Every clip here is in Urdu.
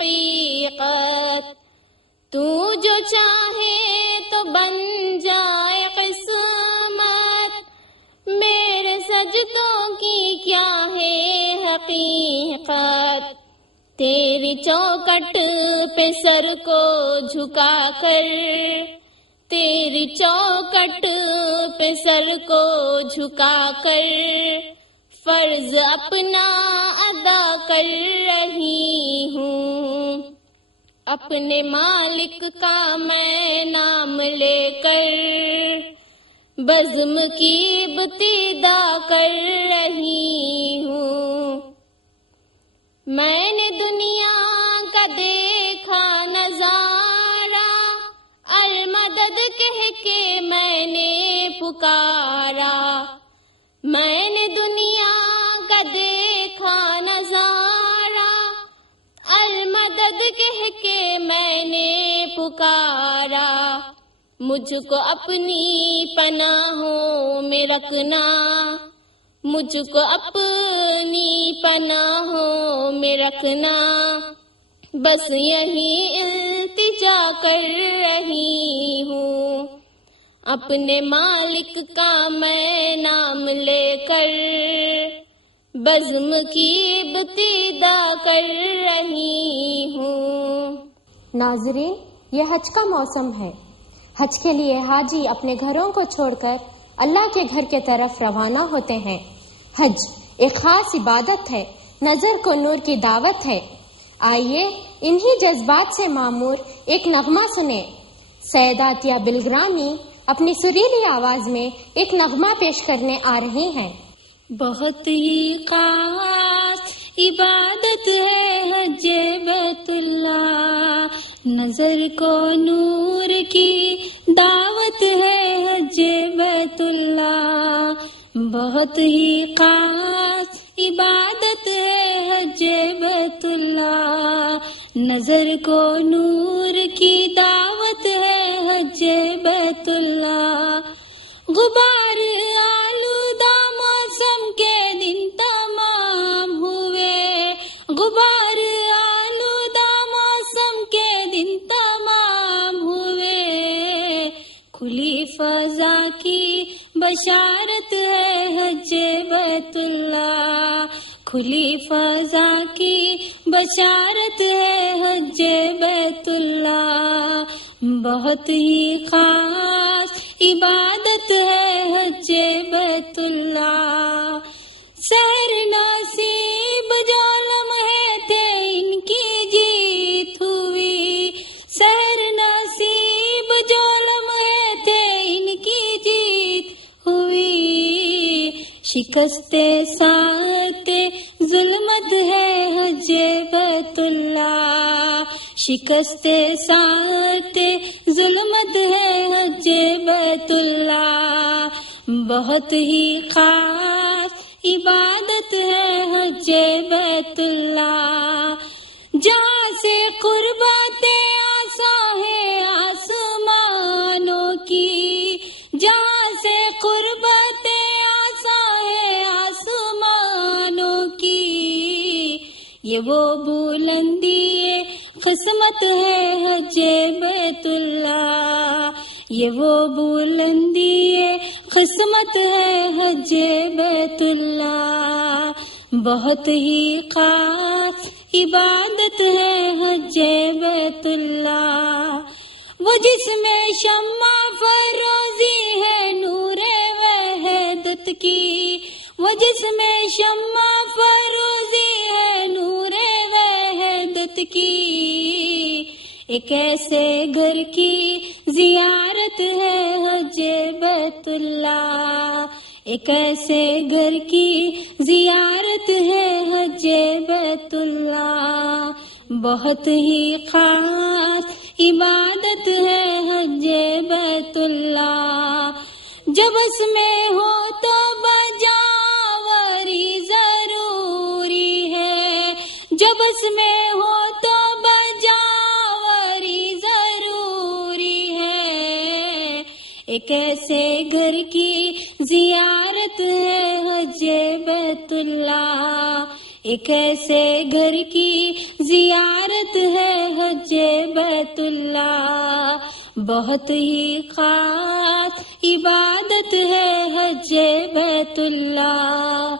حقیقت، تو جو چاہے تو بن جائے قسمت، میرے سجدوں کی کیا ہے حقیقت، تیری چوکٹ پہ سر کو جھکا کر، تیری چوکٹ پہ سر کو جھکا کر فرض اپنا ادا کر رہی ہوں، اپنے مالک کا میں نام لے کر بزم کی ابتدا کر رہی ہوں۔ میں نے دنیا کا دیکھا نظارہ، المدد کہہ کے میں نے پکارا، میں نے دنیا کا دیکھا نظارہ، المدد کہہ کے میں نے پکارا، مجھ کو اپنی پناہوں میں رکھنا، مجھ کو اپنی پناہوں میں رکھنا، بس یہی التجا کر رہی ہوں، اپنے مالک کا میں نام لے کر بزم کی ابتدا کر رہی ہوں۔ ناظرین، یہ حج کا موسم ہے۔ حج کے لیے حاجی اپنے گھروں کو چھوڑ کر اللہ کے گھر کے طرف روانہ ہوتے ہیں۔ حج ایک خاص عبادت ہے، نظر کو نور کی دعوت ہے۔ آئیے انہی جذبات سے معمور ایک نغمہ سنیں۔ سیدہ عطیہ بلگرامی اپنی سریلی آواز میں ایک نغمہ پیش کرنے آ رہی ہیں۔ بہت ہی خاص عبادت ہے حج بیت اللہ، نظر کو نور کی دعوت ہے حج بیت اللہ، بہت ہی خاص عبادت ہے حج بیت اللہ، نظر کو نور کی دعوت ہے حج بیت اللہ، غبار آلودہ موسم کے دن تمام ہوئے، غبار آلودہ موسم کے دن تمام ہوئے، کھلی فضا کی بشارت ہے حج بیت اللہ، کھلی فضا کی بشارت ہے حج بیت اللہ، بہت ہی خاص عبادت ہے حج بیت اللہ، سحر نصیب جو لمحے تھے ان کی جیت ہوئی، سحر نصیب جو لمحے تھے ان کی جیت ہوئی، شکست ساعت ظلمت ہے حج بیت اللہ، شکست ساعت ظلمت ہے حج بیت اللہ، بہت ہی خاص عبادت ہے حج بیت اللہ، جہاں سے قربت آساں ہے آسمانوں کی، جہاں سے قربت آساں ہے آسمانوں کی، یہ وہ بلندی قسمت ہے حج بیت اللہ، یہ وہ بلندی قسمت ہے حج بیت اللہ، بہت ہی خاص عبادت ہے حج بیت اللہ، وہ جس میں شمع فروزی ہے نور وحدت کی، وہ جس میں شمع فروزی ہے نور وحدت کی، ایک ایسے گھر کی زیارت ہے حج بیت اللہ، ایک ایسے گھر کی زیارت ہے حج بیت اللہ، بہت ہی خاص عبادت ہے حج بیت اللہ، جب اس میں ہو تو بجاوری ضروری ہے، جب اس میں ہو تو بجاوری ضروری ہے، ایک ایسے گھر کی زیارت ہے حج بیت اللہ، ایک ایسے گھر کی زیارت ہے بیت اللہ، بہت ہی خاص عبادت ہے حج بیت اللہ،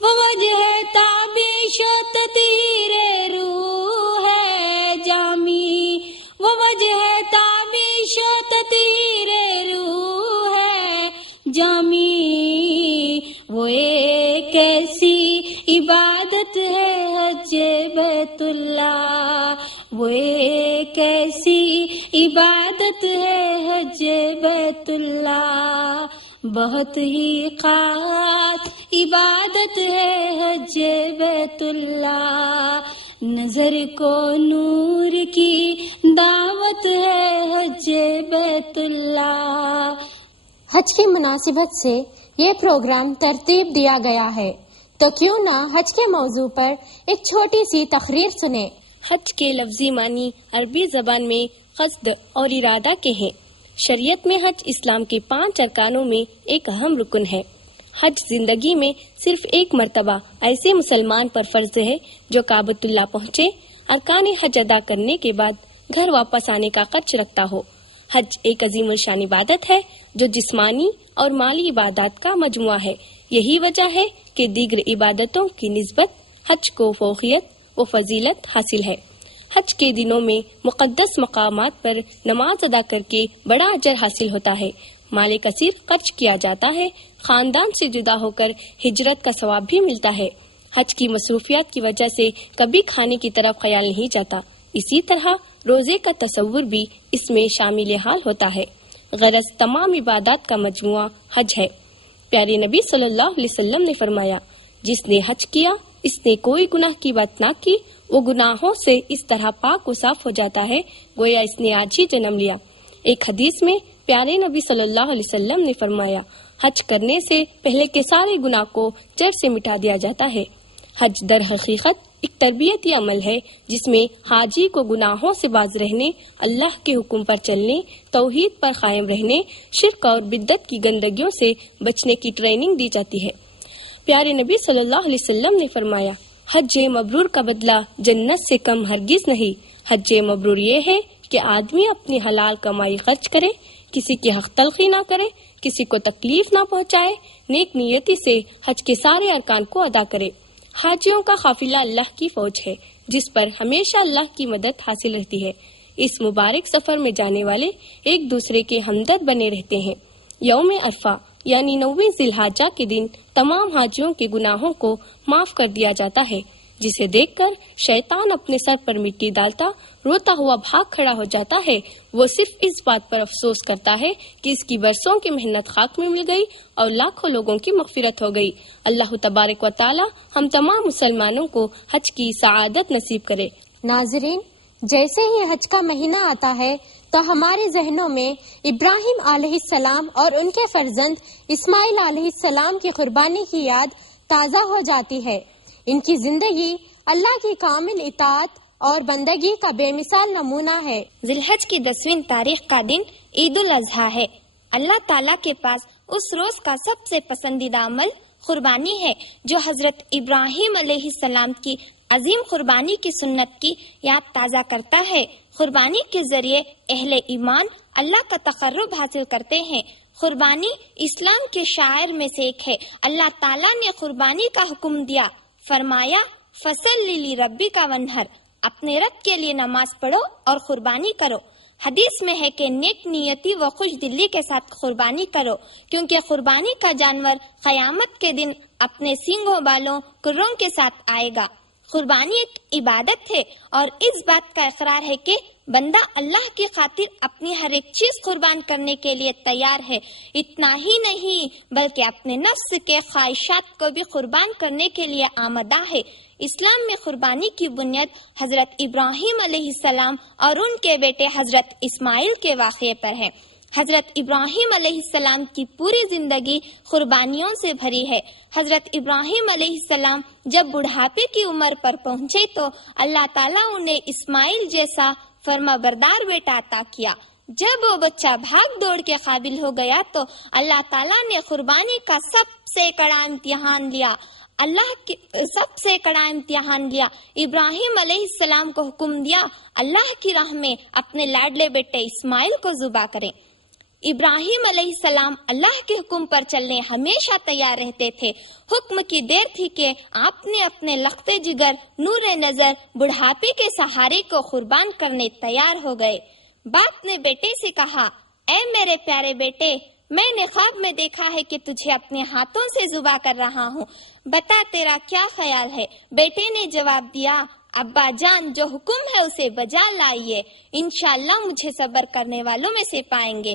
وہ وجہ تابش و تطہیر روح ہے جامی، وہ وجہ تابش و تطہیر روح ہے جامی، وہ ایک ایسی عبادت ہے حج بیت اللہ، وہ ایک ایسی عبادت ہے حج بیت اللہ، بہت ہی خاص عبادت ہے حج بیت اللہ، نظر کو نور کی دعوت ہے حج بیت اللہ۔ حج کی مناسبت سے یہ پروگرام ترتیب دیا گیا ہے، تو کیوں نہ حج کے موضوع پر ایک چھوٹی سی تقریر سنیں۔ حج کے لفظی معنی عربی زبان میں قصد اور ارادہ کے ہیں۔ شریعت میں حج اسلام کے 5 ارکانوں میں ایک اہم رکن ہے۔ حج زندگی میں صرف ایک مرتبہ ایسے مسلمان پر فرض ہے جو کعبۃ اللہ پہنچے، ارکان حج ادا کرنے کے بعد گھر واپس آنے کا خرچ رکھتا ہو۔ حج ایک عظیم الشان عبادت ہے جو جسمانی اور مالی عبادات کا مجموعہ ہے۔ یہی وجہ ہے کہ دیگر عبادتوں کی نسبت حج کو فوقیت و فضیلت حاصل ہے۔ حج کے دنوں میں مقدس مقامات پر نماز ادا کر کے بڑا اجر حاصل ہوتا ہے، مال کثیر خرچ کیا جاتا ہے، خاندان سے جدا ہو کر ہجرت کا ثواب بھی ملتا ہے۔ حج کی مصروفیات کی وجہ سے کبھی کھانے کی طرف خیال نہیں جاتا، اسی طرح روزے کا تصور بھی اس میں شامل حال ہوتا ہے۔ غرض تمام عبادات کا مجموعہ حج ہے۔ پیارے نبی صلی اللہ علیہ وسلم نے فرمایا، جس نے حج کیا اس نے کوئی گناہ کی بات نہ کی، وہ گناہوں سے اس طرح پاک و صاف ہو جاتا ہے گویا اس نے آج ہی جنم لیا۔ ایک حدیث میں پیارے نبی صلی اللہ علیہ وسلم نے فرمایا، حج کرنے سے پہلے کے سارے گناہ کو جڑ سے مٹا دیا جاتا ہے۔ حج در حقیقت ایک تربیتی عمل ہے جس میں حاجی کو گناہوں سے باز رہنے، اللہ کے حکم پر چلنے، توحید پر قائم رہنے، شرک اور بدعت کی گندگیوں سے بچنے کی ٹریننگ دی جاتی ہے۔ پیارے نبی صلی اللہ علیہ وسلم نے فرمایا، حج مبرور کا بدلہ جنت سے کم ہرگز نہیں۔ حج مبرور یہ ہے کہ آدمی اپنی حلال کمائی خرچ کرے، کسی کی حق تلخی نہ کرے، کسی کو تکلیف نہ پہنچائے، نیک نیتی سے حج کے سارے ارکان کو ادا کرے۔ حاجیوں کا قافلہ اللہ کی فوج ہے جس پر ہمیشہ اللہ کی مدد حاصل رہتی ہے۔ اس مبارک سفر میں جانے والے ایک دوسرے کے ہمدرد بنے رہتے ہیں۔ یوم عرفہ یعنی 9ویں ذی الحجہ کے دن تمام حاجیوں کے گناہوں کو معاف کر دیا جاتا ہے، جسے دیکھ کر شیطان اپنے سر پر مٹی ڈالتا روتا ہوا بھاگ کھڑا ہو جاتا ہے۔ وہ صرف اس بات پر افسوس کرتا ہے کہ اس کی برسوں کی محنت خاک میں مل گئی اور لاکھوں لوگوں کی مغفرت ہو گئی۔ اللہ تبارک و تعالی ہم تمام مسلمانوں کو حج کی سعادت نصیب کرے۔ ناظرین، جیسے ہی حج کا مہینہ آتا ہے تو ہمارے ذہنوں میں ابراہیم علیہ السلام اور ان کے فرزند اسماعیل علیہ السلام کی قربانی کی یاد تازہ ہو جاتی ہے۔ ان کی زندگی اللہ کی کامل اطاعت اور بندگی کا بے مثال نمونہ ہے۔ ذی الحج کی 10ویں تاریخ کا دن عید الاضحیٰ ہے۔ اللہ تعالیٰ کے پاس اس روز کا سب سے پسندیدہ عمل قربانی ہے جو حضرت ابراہیم علیہ السلام کی عظیم قربانی کی سنت کی یاد تازہ کرتا ہے۔ قربانی کے ذریعے اہل ایمان اللہ کا تقرب حاصل کرتے ہیں۔ قربانی اسلام کے شعائر میں سے ایک ہے۔ اللہ تعالیٰ نے قربانی کا حکم دیا، فرمایا فصلی لربک وانحر، اپنے رب کے لیے نماز پڑھو اور قربانی کرو۔ حدیث میں ہے کہ نیک نیتی و خوش دلی کے ساتھ قربانی کرو، کیونکہ قربانی کا جانور قیامت کے دن اپنے سینگوں بالوں کروں کے ساتھ آئے گا۔ قربانی ایک عبادت ہے اور اس بات کا اقرار ہے کہ بندہ اللہ کی خاطر اپنی ہر ایک چیز قربان کرنے کے لیے تیار ہے۔ اتنا ہی نہیں بلکہ اپنے نفس کے خواہشات کو بھی قربان کرنے کے لیے آمادہ ہے۔ اسلام میں قربانی کی بنیاد حضرت ابراہیم علیہ السلام اور ان کے بیٹے حضرت اسماعیل کے واقعے پر ہے۔ حضرت ابراہیم علیہ السلام کی پوری زندگی قربانیوں سے بھری ہے۔ حضرت ابراہیم علیہ السلام جب بڑھاپے کی عمر پر پہنچے تو اللہ تعالیٰ انہیں اسماعیل جیسا فرما بردار بیٹا عطا کیا۔ جب وہ بچہ بھاگ دوڑ کے قابل ہو گیا تو اللہ تعالیٰ نے قربانی کا سب سے کڑا امتحان لیا۔ اللہ کے سب سے کڑا امتحان لیا. ابراہیم علیہ السلام کو حکم دیا اللہ کی راہ میں اپنے لاڈلے بیٹے اسماعیل کو ذبح کریں. ابراہیم علیہ السلام اللہ کے حکم پر چلنے ہمیشہ تیار رہتے تھے. حکم کی دیر تھی کہ آپ نے اپنے لختے جگر نور نظر بڑھاپے کے سہارے کو قربان کرنے تیار ہو گئے. باپ نے بیٹے سے کہا اے میرے پیارے بیٹے میں نے خواب میں دیکھا ہے کہ تجھے اپنے ہاتھوں سے ذبح کر رہا ہوں. بتا تیرا کیا خیال ہے؟ بیٹے نے جواب دیا ابا جان جو حکم ہے اسے بجا لائیے. انشاءاللہ مجھے صبر کرنے والوں میں سے پائیں گے.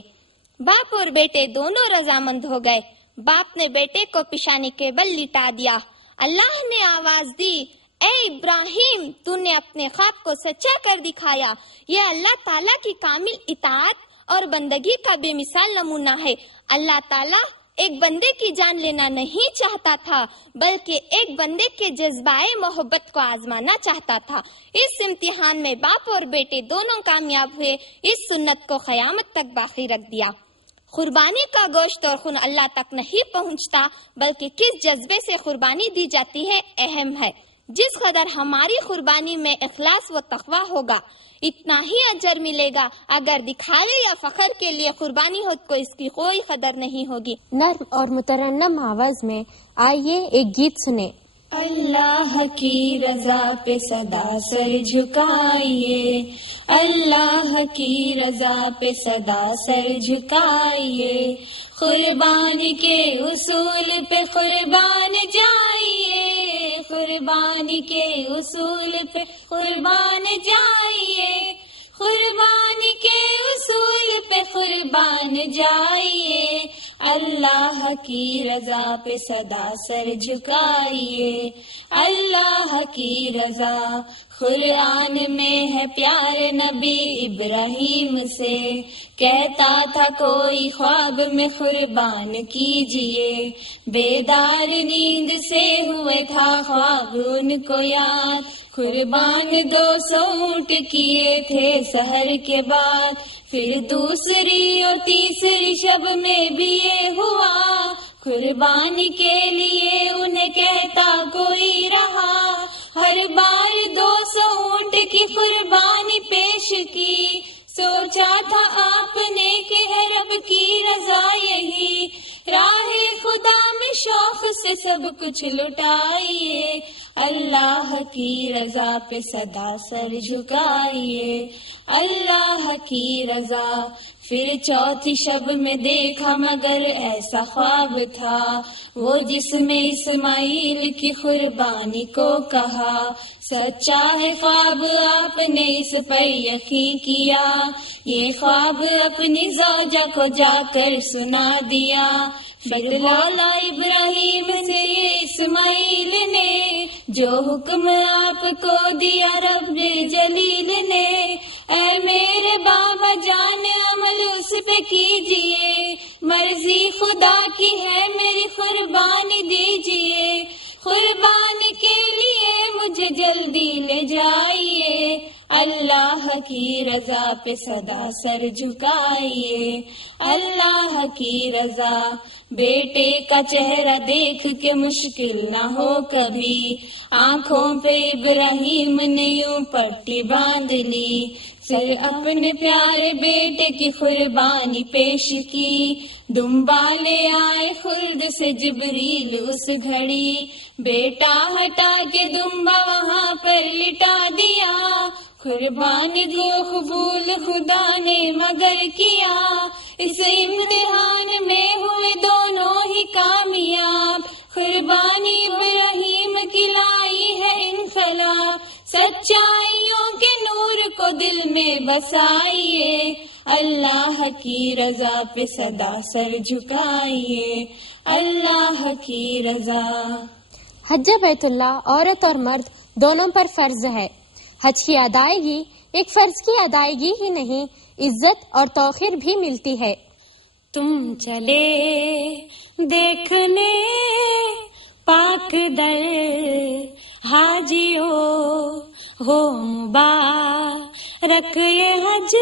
باپ اور بیٹے دونوں رضامند ہو گئے. باپ نے بیٹے کو پیشانی کے بل لٹا دیا. اللہ نے آواز دی اے ابراہیم تو نے اپنے خواب کو سچا کر دکھایا. یہ اللہ تعالیٰ کی کامل اطاعت اور بندگی کا بے مثال نمونہ ہے. اللہ تعالیٰ ایک بندے کی جان لینا نہیں چاہتا تھا بلکہ ایک بندے کے جذبائے محبت کو آزمانا چاہتا تھا. اس امتحان میں باپ اور بیٹے دونوں کامیاب ہوئے. اس سنت کو قیامت تک باقی رکھ دیا. قربانی کا گوشت اور خون اللہ تک نہیں پہنچتا بلکہ کس جذبے سے قربانی دی جاتی ہے اہم ہے. جس قدر ہماری قربانی میں اخلاص و تقوی ہوگا اتنا ہی اجر ملے گا. اگر دکھاوے یا فخر کے لیے قربانی ہو تو اس کی کوئی قدر نہیں ہوگی. نرم اور مترنم آواز میں آئیے ایک گیت سنیں. اللہ کی رضا پہ صدا سر جھکائیے, اللہ کی رضا پہ صدا سر جھکائیے, قربانی کے اصول پہ قربان جائیے, قربانی کے اصول پہ قربان جائیے, قربانی کے اصول پہ قربان جائیے, اللہ کی رضا پہ صدا سر جھکائیے, اللہ کی رضا. قرآن میں ہے پیار نبی ابراہیم سے, کہتا تھا کوئی خواب میں قربان کیجئے, بیدار نیند سے ہوئے تھا خواب ان کو یاد, قربان 200 اونٹ کیے تھے سحر کے بعد, پھر دوسری اور تیسری شب میں بھی یہ ہوا, قربانی کے لیے انہیں کہتا کوئی رہا, ہر بار 200 اونٹ کی قربانی پیش کی, سوچا تھا آپ نے کہ ہے رب کی رضا یہی, راہ خدا میں شوق سے سب کچھ لٹائیے, اللہ کی رضا پہ صدا سر جھکائیے, اللہ کی رضا. پھر چوتھی شب میں دیکھا مگر ایسا خواب تھا, وہ جس میں اسماعیل کی قربانی کو کہا, سچا ہے خواب آپ نے اس پر یقین کیا, یہ خواب اپنی زوجہ کو جا کر سنا دیا. پھر مولا ابراہیم سے یہ اسماعیل نے جو حکم آپ کو دیا رب جلیل نے, اے میرے بابا جان عمل اس پہ کیجئے, مرضی خدا کی ہے میری قربانی دیجئے, قربانی کے لیے مجھے جلدی لے جائیے, اللہ کی رضا پہ صدا سر جھکائیے, اللہ کی رضا. بیٹے کا چہرہ دیکھ کے مشکل نہ ہو کبھی, آنکھوں پہ ابراہیم نے یوں پٹی باندھ لی, پھر اپنے پیارے بیٹے کی قربانی پیش کی. دمبا لے آئے خلد سے جبریل اس گھڑی, بیٹا ہٹا کے دمبا وہاں پر لٹا دیا, قربانی کو قبول خدا نے مگر کیا, اس امتحان میں ہوئے دونوں ہی کامیاب, قربانی ابراہیم کی لائی ہے انقلاب, سچائیوں کے نور کو دل میں بسائیے, اللہ کی رضا پہ صدا سر جھکائیے, اللہ کی رضا. حج بیت اللہ عورت اور مرد دونوں پر فرض ہے. حج کی ادائیگی ایک فرض کی ادائیگی ہی نہیں, عزت اور توقیر بھی ملتی ہے. تم چلے دیکھنے پاک در حاجیوں, ہو مبارک یہ حج.